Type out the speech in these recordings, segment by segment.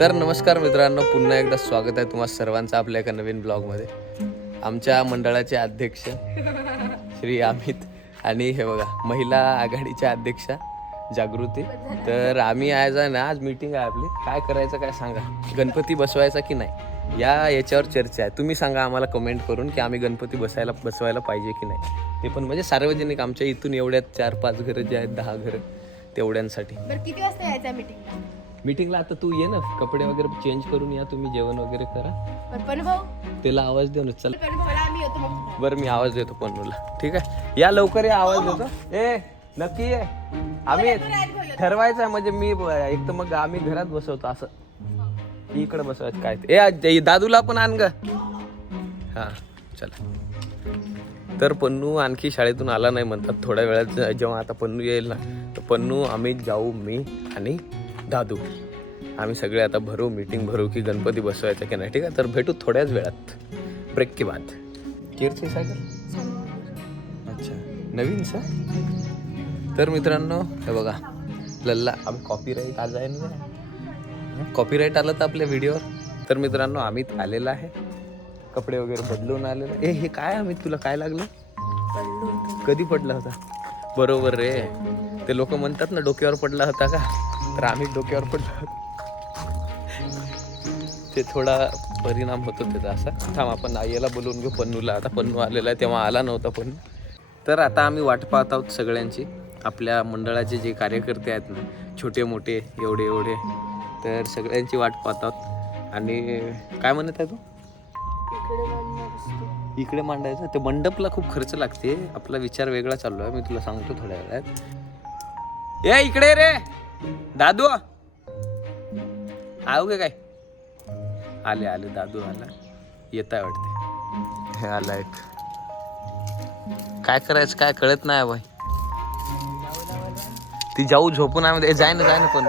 तर नमस्कार मित्रांनो पुन्हा एकदा स्वागत आहे तुम्हा सर्वांचं आपल्या एका नवीन ब्लॉगमध्ये. आमच्या मंडळाचे अध्यक्ष श्री अमित आणि हे बघा महिला आघाडीच्या अध्यक्षा जागृती. तर आम्ही आज आहे ना आज मीटिंग आहे आपली. काय करायचं काय सांगा? गणपती बसवायचा की नाही? या याच्यावर चर्चा आहे. तुम्ही सांगा आम्हाला कमेंट करून की आम्ही गणपती बसायला बसवायला पाहिजे की नाही? ते पण म्हणजे सार्वजनिक आमच्या इथून एवढ्यात चार पाच घरं जे आहेत दहा घरं तेवढ्यांसाठी. किती वाजता यायचं मीटिंगला मीटिंगला आता तू ये ना कपडे वगैरे चेंज करून या तुम्ही जेवण वगैरे करा. बरं पण भाऊ त्याला आवाज देऊ ना चल पण भाऊला आम्ही येतो मग. बरं मी आवाज देतो पन्नूला. ठीक आहे? या लवकर या आवाज देतो. ए नक्की ये. आम्ही ठरवायचं आहे म्हणजे मी ब- एक तर मग आम्ही घरात बसवतो असं. इकडे बसवायचं काय ते. ए आज- दादूला पण आण ग. हा चला. तर पन्नू आणखी शाळेतून आला नाही म्हणतात. थोड्या वेळात जेव्हा आता पन्नू येईल ना तर पन्नू अमित जाऊ मी आणि दादू. आम्ही सगळे आता भरू मीटिंग भरू की गणपती बसवायचा की नाही ठीक आहे? तर भेटू थोड्याच वेळात. ब्रेक के बाद. केअरची सायकल अच्छा. नवीन सर तर मित्रांनो हे बघा. लल्ला आम्ही कॉपीराईट आज आहे ना कॉपीराईट आलं तर आपल्या व्हिडिओवर तर मित्रांनो अमित आलेला आहे. कपडे वगैरे बदलून आलेला. ए हे काय अमित? तुला काय लागलं? कधी पडला होता? बरोबर रे. ते लोक म्हणतात ना डोक्यावर पडला होता का? तर आम्ही डोक्यावर पडलो ते थोडा परिणाम होतो त्याचा असा. थांब आपण आईला बोलवून घेऊ पन्नूला. आता पन्नू आलेला आहे तेव्हा आला नव्हता पन्नू तर आता आम्ही वाट पाहत आहोत सगळ्यांची. आपल्या मंडळाचे जे कार्यकर्ते आहेत ना छोटे मोठे एवढे एवढे तर सगळ्यांची वाट पाहत आहोत. आणि काय म्हणत आहे तू? इकडे मांडायचं? ते मंडपला खूप खर्च लागते. आपला विचार वेगळा चालू आहे. मी तुला सांगतो थोड्या वेळात. ए इकडे रे! दादू? आऊ गे काय? आले आले. दादू आला. येत आहे वाटते हे आला एक. काय करायचं काय कळत नाही बाई. ती जाऊ झोपून आण जाय ना जाय ना पण.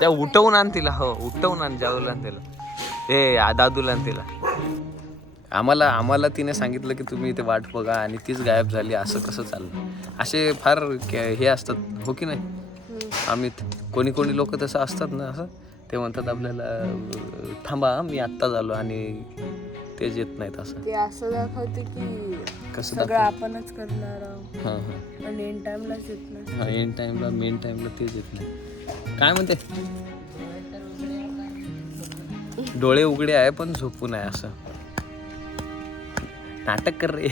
त्या उठवून आण तिला हो उठवून आण जाऊला आण तिला ए आ दादूला आण तिला आम्हाला आम्हाला तिने सांगितलं की तुम्ही इथे वाट बघा आणि तीच गायब झाली असं कसं चाललं? असे फार के- हे असतात हो की नाही? अमित कोणी कोणी लोक तसं असतात ना असं ते म्हणतात आपल्याला थांबा मी आत्ता झालो आणि तेच येत नाहीत असं. ते असं दाखवते की कसं सगळं आपणच करणार आहोत. हां हां. आणि एन टाइमलाच येत नाही. हा एन टाइमला मेन टाइमला तेच येत नाही. काय म्हणते? डोळे उघडे आहे पण झोपून आहे असं. नाटक कर रे.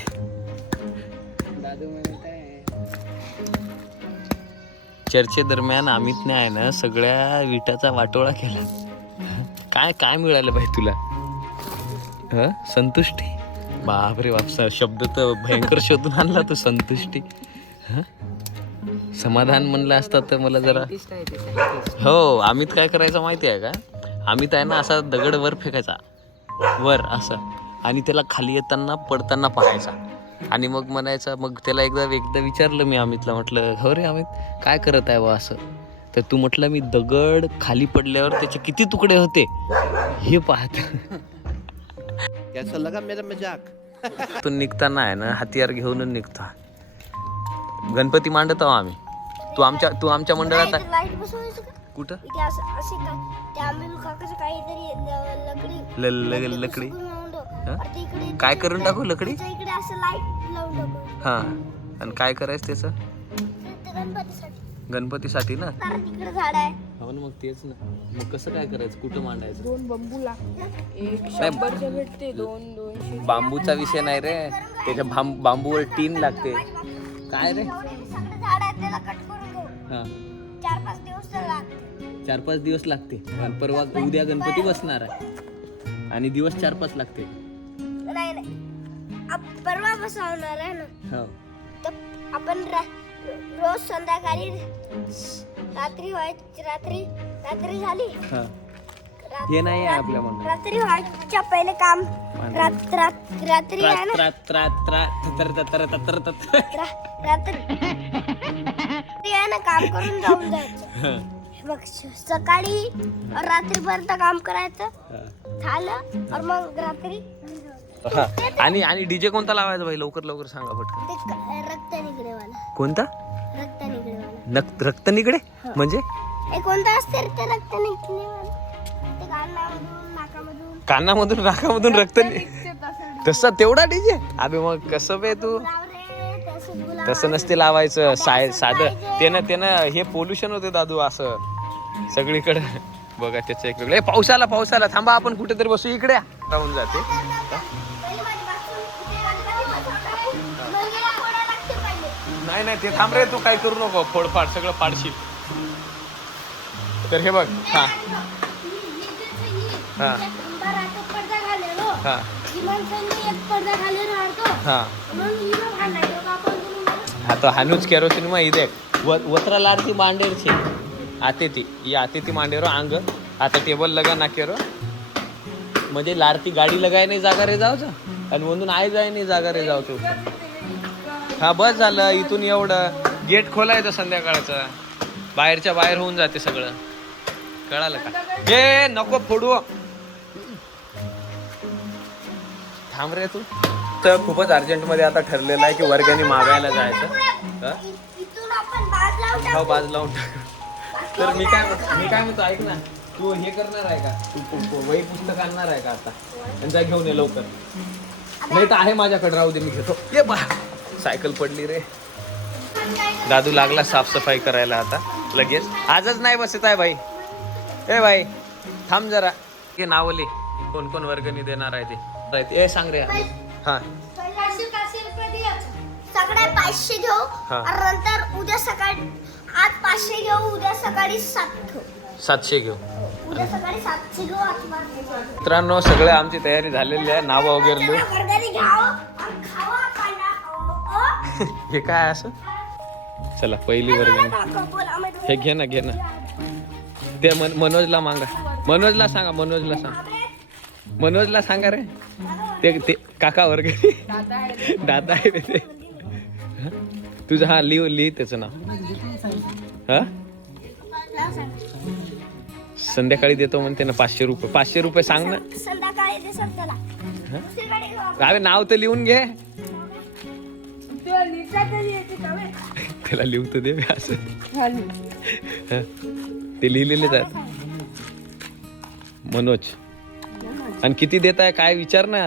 चर्चेदरम्यान अमितने आहे ना सगळ्या विटाचा वाटोळा केला. काय काय मिळालं भाई तुला? ह? संतुष्टी? बापरे बापसा शब्द तर भयंकर शोधून आणला तो संतुष्टी. ह? समाधान म्हणलं असतात तर मला जरा हो अमित काय करायचं माहिती आहे का? अमित आहे ना असा दगड वर फेकायचा. वर असं. आणि त्याला खाली येताना पडताना पाहायचा. आणि मग म्हणायचा मग त्याला एकदा एकदा विचारलं मी अमितला म्हटलं हो रे अमित काय करत आहे बा असं? तर तू म्हटलं मी दगड खाली पडल्यावर त्याचे किती तुकडे होते? हे पाहत. कैसा लगा मेरा मजाक. तो निघताना आहे ना हतियार घेऊनच निघतो. गणपती मांडत आहो आम्ही. तू आमच्या तू आमच्या मंडळात कुठं? लकडी हा? काय करून टाकू लकडी? त्याच्या इकडे असं लाइट लावून टाकू हा. आणि काय करायचं त्याचं? ते गणपतीसाठी. गणपतीसाठी ना? तर तिकडे झाड आहे. हो ना मग तेच ना. मग कसं काय करायचं? कुठं मांडायचं? दोन बंबू लागतात एक शंभरचे भेटते दोन दोनशे. बांबूचा विषय नाही रे. त्याच्या बांब बांबूवर टीन लागते. काय रे? समजा झाड आहे त्याला कट करून घेऊ हा. चार पाच दिवस तर लागते. चार पाच दिवस लागते. आणि परवा उद्या गणपती बसणार आहे. आणि दिवस चार पाच लागते. नाही नाही. परवा बसवणार आहे ना. हो. तर आपण रोज संध्याकाळी रात्री व्हायची रात्री रात्री झाली. हा. नाही आहे आपल्या मंडळात रात्री व्हायच्या पहिले काम. रात- रात- रात्री आहे ना. रात्री रात्री आहे ना काम करून जाऊन जायचं. बघ स- सकाळी रात्रीपर्यंत काम करायचं. झालं. और मग रात्री हा. आणि आणि डीजे कोणता लावायचा भाई? लवकर लवकर सांगा पटकन. ते क- रक्त निघडेवाला कोणता? रक्त निघडेवाला नक रक्त निकडे म्हणजे? हे कोणता असते रे ते रक्त निघडेवाला ते कानामधून नाकामधून. कानामधून नाकामधून रक्त नि- तसं तेवढा डीजे? अबे मग कसं बे तू? लाव रे तसं गुलाब तसं नसते लावायचं. साय साधं त्यानं त्यानं हे पोल्युशन होते दादू असं. सगळीकडे. बघा त्याचं एक वेगळं ए, पाऊस आला पाऊस आला. थांबा आपण कुठेतरी बसू. इकडे. राहून जाते. नाही नाही ते थांब रे तू काय करू नको फोडफाड सगळं पाडशील तर हे बघ हा. हा. हा. हा. तो हानूच केरोसिन मग इथे. वत्रा लारती मांडेर छे. आते ती ये आते ती मांडेरो अंग आता टेबल लगा ना केरो. म्हणजे लारती गाडी लगाय नाही जागा रे जावचं आणि म्हणून आई जाय नाही जागा रे जाऊ हा बस झालं. इथून एवढं. गेट खोलायचं संध्याकाळचं. बाहेरच्या बाहेर होऊन जाते सगळं. कळालं का? ए नको फोडू. थांब रे तू. तर खूपच अर्जंटमध्ये आता ठरलेलं आहे की वर्गाने मागायला जायचं. हो बाज लावून तर मी काय म्हणतो मी काय म्हणतो ऐक ना. तू हे करणार आहे का? तू वही पुस्तक आणणार आहे का आता? त्यांचा घेऊन ये लवकर. नाही तर आहे माझ्याकडे. राहू दे मी घेतो. ये बा. सायकल पडली रे. दादू लागला साफसफाई करायला आता लगेच. आजच नाही बसत आहे भाई. ए भाई थांब जरा. हे नावले कोण कोण वर्गणी देणार आहे ते. ए सांग रे. हा. पाचशे पाचशे रुपये द्यायचे. सगळे पाचशे घेऊ. आणि नंतर उद्या सकाळी आज पाचशे घेऊ उद्या सकाळी सात घेऊ. सातशे घेऊ. मित्रांनो सगळं आमची तयारी झालेली आहे. नावं वगैरे हे काय असं? चला पहिली आम्ही हे घे ना घे ना. ते मन मनोजला मागा. मनोजला सांगा मनोजला सांग. मनोजला सांगा रे. ते ते काका वर्गणी दादा आहे रे ते. तुझं हा लिह लिह त्याचं नाव. हा? संध्याकाळी देतो म्हणते ना पाचशे रुपये. पाचशे रुपये सांग ना. अरे नाव तर लिहून घे. लिहिता? त्याला लिहू तर दे असं. हा. ते लिहिलेलेच आहेत. मनोज. आणि किती देत आहे काय विचार ना?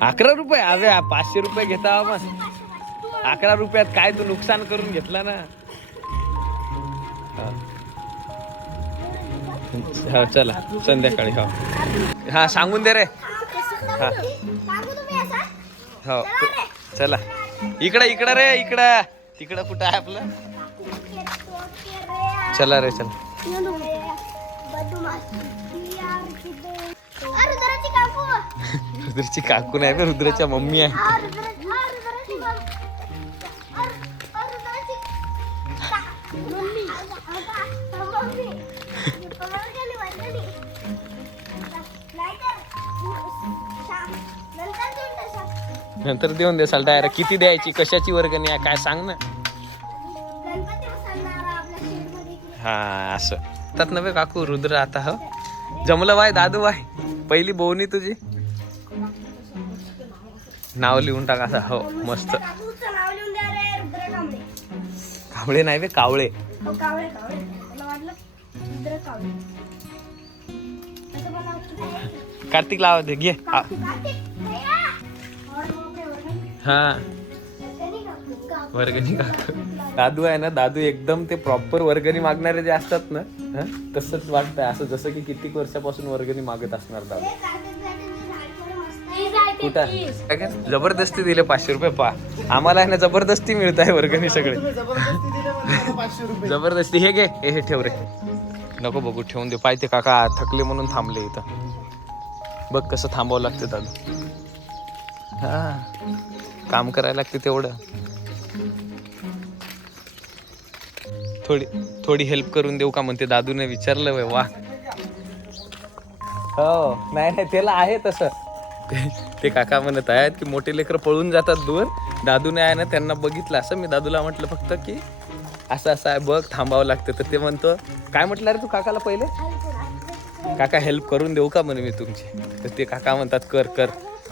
अकरा रुपये. अरे पाचशे रुपये घेता आपण अकरा रुपयात काय तू नुकसान करून घेतला ना. हा. हा. चला संध्याकाळी हो. हा सांगून दे रे. हा. हो चला. इकडं इकडं रे इकडं. तिकडं कुठं आहे आपलं? चला रे चला. रुद्राची काकू. नाही रुद्रच्या मम्मी आहे. नंतर देऊन दे साल डायरेक्ट किती द्यायची कशाची वर्गणी आहे काय सांग ना. हा असं. त्यात नव्हे काकू रुद्र आता हो. जमलं बाय दादू बाय. पहिली बोवणी तुझी. नाव लिहून टाक असं हो मस्त. कावळे नाही बे कावळे. कार्तिक लावा दे घे. हा. वर्गणी काकू, दादू आहे ना दादू एकदम ते प्रॉपर वर्गणी मागणारे जे असतात ना तसंच वाटतंय. असं जसं की कित्येक वर्षापासून वर्गणी मागत असणार दादू. हे आहे. कुठं जबरदस्ती दिले पाचशे रुपये पा. आम्हाला आहे ना जबरदस्ती मिळत आहे वर्गणी सगळे. जबरदस्ती हे घे हे हे ठेव रे. नको बघू ठेवून दे. पाहिजे काका थकले म्हणून थांबले इथं. बघ कसं थांबावं लागतं दादू. हा. काम करायला लागते तेवढं. थोडी थोडी हेल्प करून देऊ का म्हणते दादूने विचारलं वय वा. हो नाही नाही त्याला आहे तसं. ते- ते काका म्हणत आहेत की मोठे लेकरं पळून जातात दूर. दादूने आहे ना त्यांना बघितलं असं. मी दादूला म्हटलं फक्त की असं असं आहे बघ थांबावं लागतं. तर ते म्हणतो काय म्हटलं रे तू काकाला पहिले? काका हेल्प करून देऊ का म्हणे मी तुमची? तर ते काका म्हणतात कर कर.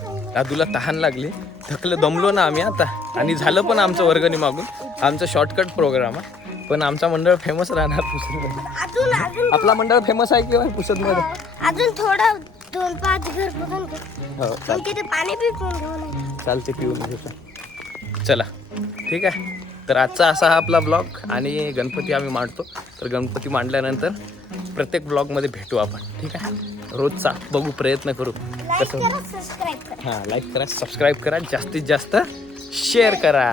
दादूला तहान लागली. थकलं दमलो ना आम्ही आता. आणि झालं पण आमचं वर्गणी मागून. आमचं शॉर्टकट प्रोग्राम आहे पण आमचा मंडळ फेमस राहणार पुसदमध्ये. अजून आपला मंडळ फेमस आहे किंवा पुसदमध्ये? अजून थोडं दोन पाच घर बघून घे. हो. पण पिऊन. चालते घेऊ. चला. ठीक आहे. तर आजचा असा हा आपला ब्लॉग आणि गणपती आम्ही मांडतो. तर गणपती मांडल्यानंतर प्रत्येक ब्लॉगमध्ये भेटू आपण. ठीक आहे? रोजचा बघू प्रयत्न करू. कसं? हां लाईक करा सबस्क्राईब करा जास्तीत जास्त शेअर करा.